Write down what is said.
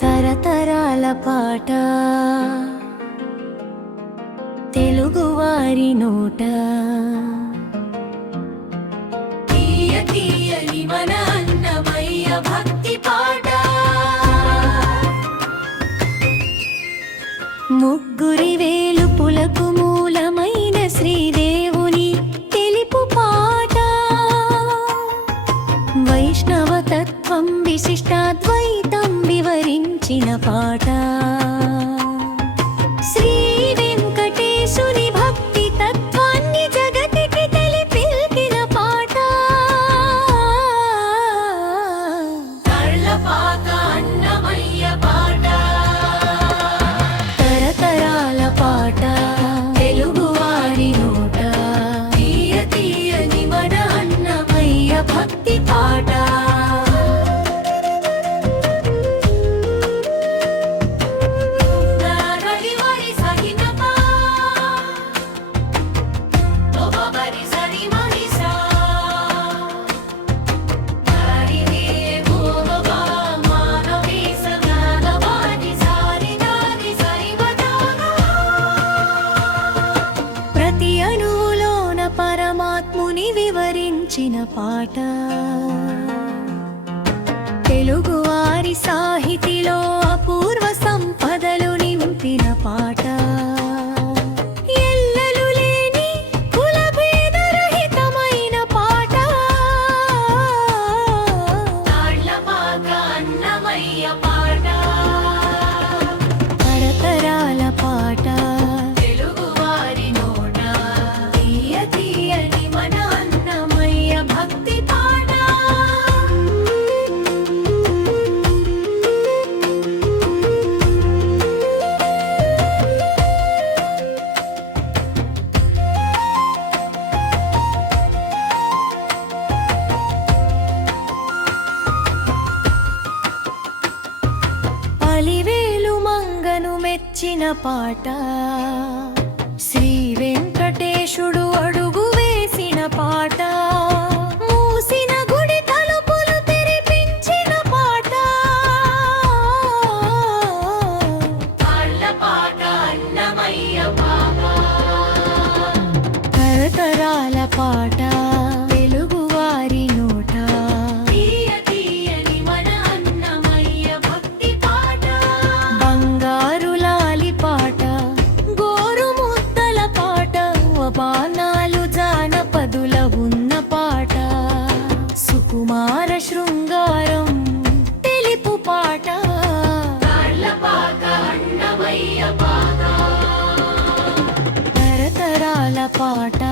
తరతరాల పాట తెలుగువారి నోట తీయ తీయని మన అన్నమయ్య భక్తి పాట ముగ్గురి వేలుపులకు మూలమైన శ్రీదేవుని తెలుపు పాట వైష్ణవ తత్వం విశిష్టాద్వైతం వివరించిన పాట శ్రీ వెంకటేశుని భక్తి తత్వాన్ని జగతికి తెలిపిన పాట తర్లపాక అన్నమయ్య పాట తరతరాల పాట తెలుగువారి నోట తీయ తీయని మన అన్నమయ్య భక్తి పాట పరమాత్ముని వివరించిన పాట తెలుగువారి సాహితిలో అపూర్వ సంపదలు నింపిన పాట ఎల్లలు లేని కులభేదరహితమైన పాట తాళ్లపాక అన్నమయ్య పాట తరతరాల పాట అలివేలు మంగను మెచ్చిన పాట శ్రీ వెంకటేశుడు అడుగు వేసిన పాట మూసిన గుడి తలుపులు తెరిపించిన పాట తాళ్లపాక అన్నమయ్య పాట తరతరాల పాట తెలుగువారి నోట తీయ తీయని మన అన్నమయ్య భక్తి పాట బంగారు లాలి పాట గోరు ముద్దల పాట బాణాలు జానపదుల ఉన్న పాట సుకుమార శృంగారం తెలుపు పాట తాళ్లపాక అన్నమయ్య పాట తరతరాల పాట